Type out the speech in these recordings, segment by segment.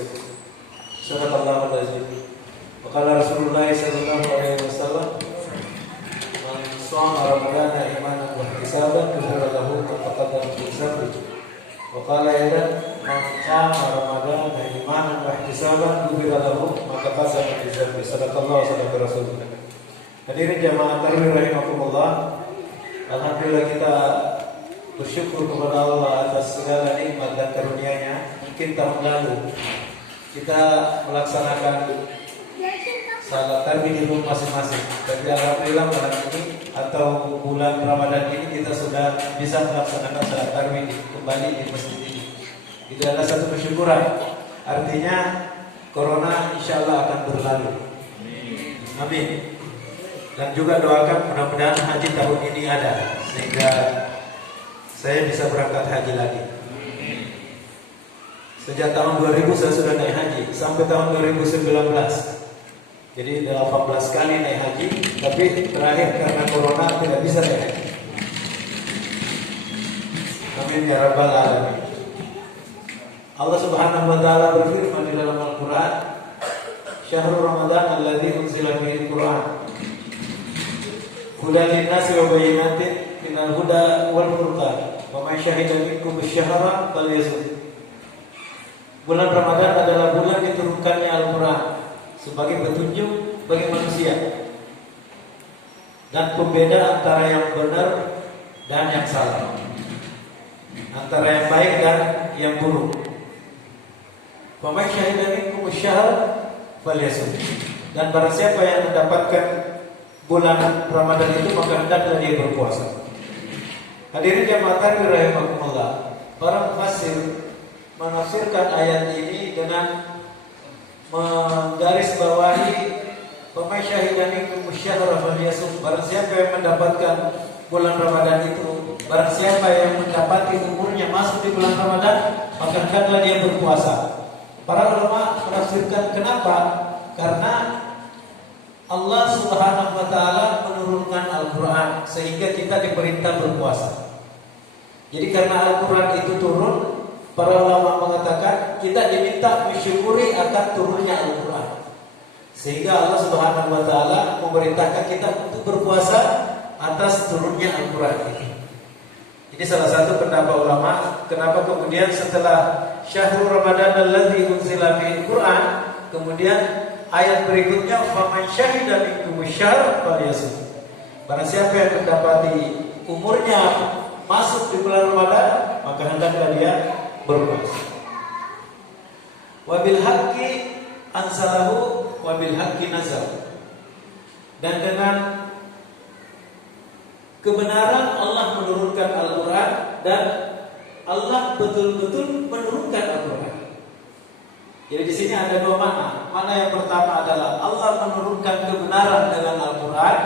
falyasum. Sadaqallahul azim. Wa qala Rasulullah sallallahu alaihi wasallam, "Man shoma Ramadhana imanan wa ihtisaban, ghufira lahu ma taqaddama min dhanbihi." Wa qala aidan, "Man qama Ramadhana imanan wa ihtisaban, ghufira lahu ma taqaddama min dhanbihi." Sadaqallahu sadaqa Rasulullah. Hadirin jamaah tarawih rahimakumullah. Alhamdulillah kita bersyukur kepada Allah atas segala nikmat dan karunia-Nya. Mungkin tahun lalu kita melaksanakan salat tarawih di rumah masing-masing. Tapi alhamdulillah malam ini atau bulan Ramadan ini kita sudah bisa melaksanakan salat tarawih kembali di masjid ini. Itu adalah satu kesyukuran. Artinya corona insya Allah akan berlalu. Amin. Dan juga doakan mudah-mudahan haji tahun ini ada sehingga saya bisa berangkat haji lagi. Sejak tahun 2000 saya sudah naik haji sampai tahun 2019. Jadi 18 kali naik haji, tapi terakhir karena corona tidak bisa naik haji. Amin ya rabbal alamin. Allah Subhanahu wa taala berfirman di dalam Al-Qur'an, "Syahrul Ramadan alladzi unzila fihi al-Qur'an hudan lin-nasi wa bayyinatin minal huda wal furqan, wa man syahida minkum asy-syahra falyasum." Bulan Ramadan adalah bulan diturunkannya Al-Quran sebagai petunjuk bagi manusia dan pembeda antara yang benar dan yang salah, antara yang baik dan yang buruk. Wa man syahida minkum asy-syahra falyasum. Dan barang siapa yang mendapatkan bulan Ramadan itu maka hendaklah dia berpuasa. Hadirin jamaah tarawih rahimakumullah. Para mufassir menafsirkan ayat ini dengan menggarisbawahi faman syahida minkum asy-syahra falyasum. Barang siapa yang mendapatkan bulan Ramadan itu, barang siapa yang mendapati umurnya masuk di bulan Ramadan, maka hendaklah dia berpuasa. Para ulama menafsirkan kenapa? Karena Allah Subhanahu wa taala menurunkan Al-Qur'an sehingga kita diperintah berpuasa. Jadi karena Al-Qur'an itu turun, para ulama mengatakan kita diminta mensyukuri akan turunnya Al-Qur'an. Sehingga Allah Subhanahu wa taala memerintahkan kita untuk berpuasa atas turunnya Al-Qur'an ini. Ini salah satu pendapat ulama kenapa kemudian setelah Syahrul Ramadan alladzi unzila fihi al-Qur'an, kemudian ayat berikutnya faman syahida minkum asy-syahra falyasum. Barang siapa yang mendapati umurnya masuk di bulan Ramadan, maka hendaklah dia berpuasa. Wa bil haqqi anzalahu wa bil haqqi nazal. Dan dengan kebenaran Allah menurunkan Al-Qur'an dan Allah betul-betul menurunkan Al-Qur'an. Jadi di sini ada dua makna. Makna yang pertama adalah Allah menurunkan kebenaran dengan Al-Qur'an,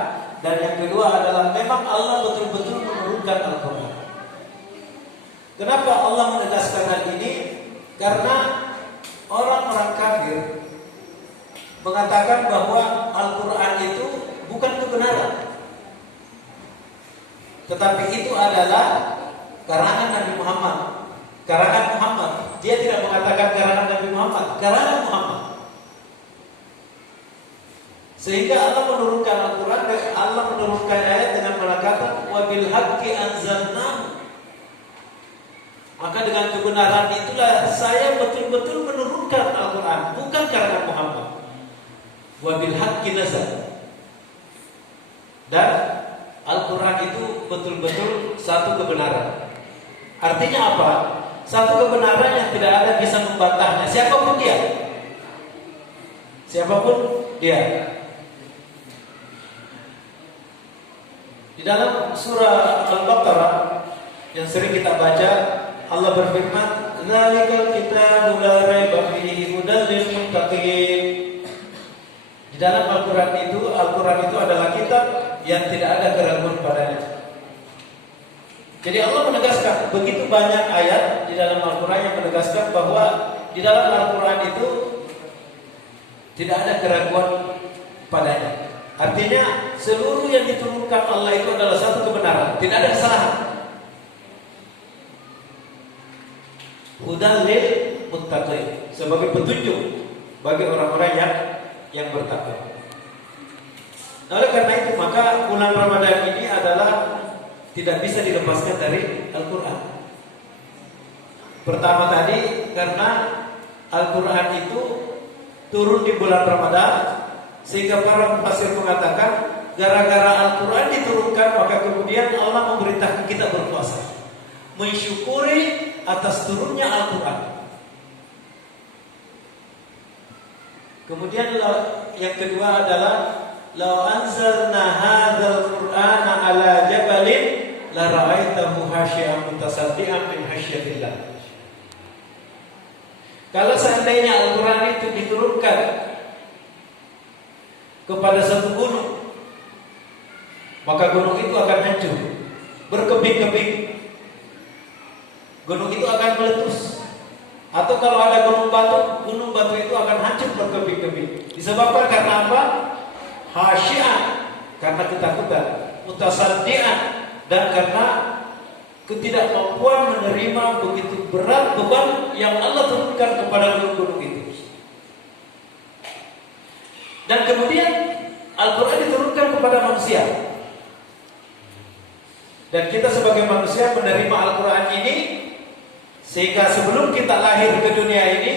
dan yang kedua adalah memang Allah betul-betul menurunkan Al-Qur'an. Kenapa Allah menegaskan hal ini? Karena orang-orang kafir mengatakan bahwa Al-Qur'an itu bukan kebenaran, tetapi itu adalah karangan Nabi Muhammad. Karangan Muhammad. Dia tidak mengatakan karangan Nabi Muhammad, karangan Muhammad. Sehingga Allah menurunkan Al-Quran, Allah menurunkan ayat dengan mengatakan wa bil haqqi anzalnahu. Maka dengan kebenaran itulah saya betul-betul menurunkan Al-Quran, bukan karangan Muhammad. Wa bil haqqi nazal. Dan Al-Quran itu betul-betul satu kebenaran. Artinya apa? Satu kebenaran yang tidak ada bisa membantahnya, siapapun dia. Siapapun dia. Di dalam surah Al-Baqarah yang sering kita baca, Allah berfirman, "Dzalikal kitabu la raiba fihi hudan lil muttaqin." Di dalam Al-Quran itu adalah kitab yang tidak ada keraguan padanya. Jadi Allah menegaskan begitu banyak ayat di dalam Al-Quran yang menegaskan bahwa di dalam Al-Quran itu tidak ada keraguan padanya. Artinya seluruh yang diturunkan Allah itu adalah satu kebenaran, tidak ada kesalahan. Hudan lil muttaqin. sebagai petunjuk bagi orang-orang yang bertakwa. Nah, oleh karena itu maka bulan Ramadan ini adalah tidak bisa dilepaskan dari Al-Quran. Pertama tadi karena Al-Quran itu turun di bulan Ramadan, sehingga para mufassir mengatakan gara-gara Al-Quran diturunkan maka kemudian Allah memerintahkan kita berpuasa, mensyukuri atas turunnya Al-Quran. Kemudian yang kedua adalah law anzalna hadzal qur'ana ala jabalin la ra'aitahu khashi'an mutasaddian min khasyatillah. Kalau seandainya Al-Quran itu diturunkan kepada satu gunung, maka gunung itu akan hancur, berkeping-keping. Gunung itu akan meletus. Atau kalau ada gunung batu itu akan hancur berkeping-keping. Disebabkan karena apa? Khasyi'an, karena ketakutan, mutasaddian, dan karena ketidakmampuan menerima begitu berat beban yang Allah turunkan kepada gunung-gunung itu. Dan kemudian Al-Quran diturunkan kepada manusia. Dan kita sebagai manusia menerima Al-Quran ini, sehingga sebelum kita lahir ke dunia ini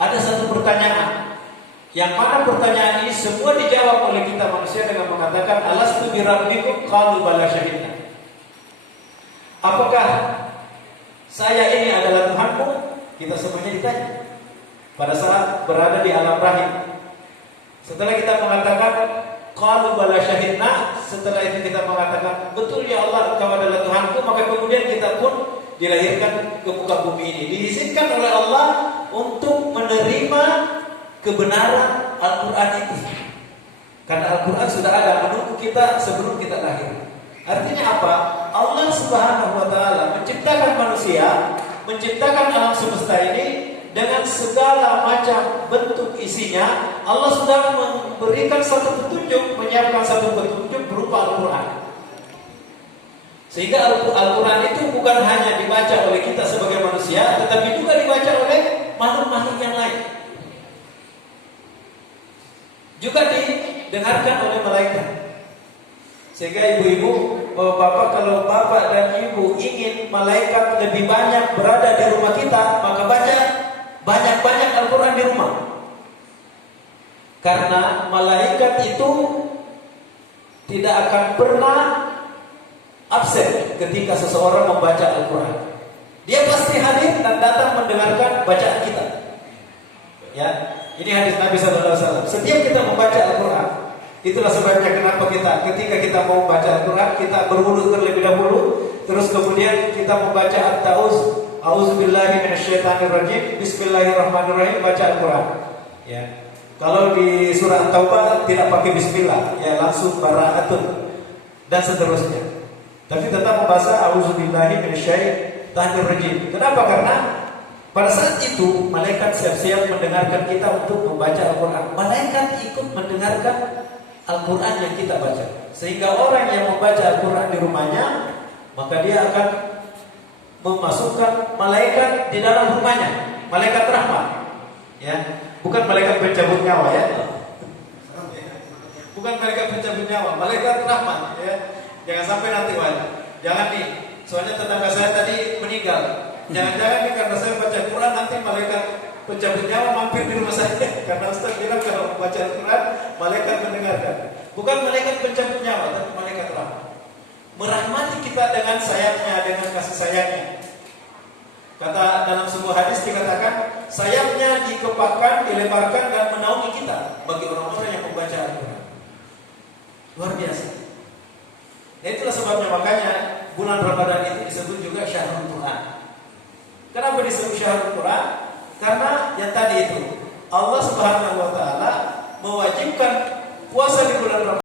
ada satu pertanyaan, yang mana pertanyaan ini semua dijawab oleh kita manusia dengan mengatakan alastu birabbikum qalu bala syahidna. Apakah saya ini adalah Tuhanmu? Kita semuanya ditanya pada saat berada di alam rahim. Setelah kita mengatakan qalu bala syahidna, setelah itu kita mengatakan betul ya Allah Engkau adalah Tuhanku, maka kemudian kita pun dilahirkan ke muka bumi ini, diizinkan oleh Allah untuk menerima kebenaran Al-Quran itu. Karena Al-Quran sudah ada menunggu kita sebelum kita lahir. Artinya apa? Allah Subhanahu wa Ta'ala menciptakan manusia, menciptakan alam semesta ini dengan segala macam bentuk isinya. Allah sudah memberikan satu petunjuk, menyiapkan satu petunjuk berupa Al-Quran. Sehingga Al-Quran itu bukan hanya dibaca oleh kita sebagai manusia, tetapi juga dibaca oleh makhluk-makhluk yang lain. Juga didengarkan oleh malaikat. Sehingga ibu-ibu, bapak-bapak, kalau bapak dan ibu ingin malaikat lebih banyak berada di rumah kita, maka baca banyak-banyak Al-Quran di rumah. Karena malaikat itu tidak akan pernah absen ketika seseorang membaca Al-Quran. Dia pasti hadir dan datang mendengarkan bacaan kita. Ya, ini hadis Nabi SAW. Setiap kita membaca Al-Quran, itulah sebabnya kenapa ketika kita mau membaca Al-Quran, kita berwudu terlebih dahulu, terus kemudian kita membaca At-Ta'uz, A'udzubillahi minasyaitonirrajim, Bismillahirrahmanirrahim, baca Al-Quran. Ya. Kalau di surah Taubah tidak pakai Bismillah, ya langsung bara'atun dan seterusnya. Tapi tetap membaca A'udzubillahi minasyaitonirrajim. Kenapa? Karena pada saat itu malaikat siap-siap mendengarkan kita untuk membaca Al-Quran. Malaikat ikut mendengarkan Al-Quran yang kita baca. Sehingga orang yang membaca Al-Quran di rumahnya, maka dia akan memasukkan malaikat di dalam rumahnya. Malaikat rahmat, ya, bukan malaikat pencabut nyawa, ya. Bukan malaikat pencabut nyawa, malaikat rahmat, ya. Jangan sampai nanti jangan nih. Soalnya tetangga saya tadi meninggal. Jangan-jangan nih karena saya baca Quran nanti malaikat pencabut nyawa mampir di rumah saya. Karena Ustaz bilang kalau baca Al-Quran malaikat mendengarkan. Bukan malaikat pencabut nyawa, tapi malaikat rahmat. Merahmati kita dengan sayapnya, dengan kasih sayapnya. Kata dalam sebuah hadis dikatakan sayapnya dikepakkan, dilebarkan dan menaungi kita bagi orang-orang yang membaca Al-Quran. Luar biasa. Nah, itulah sebabnya makanya bulan Ramadan itu disebut juga Syahrul Quran. Kenapa disebut Syahrul Quran? Karena yang tadi itu Allah Subhanahu wa Ta'ala mewajibkan puasa di bulan Ramadan.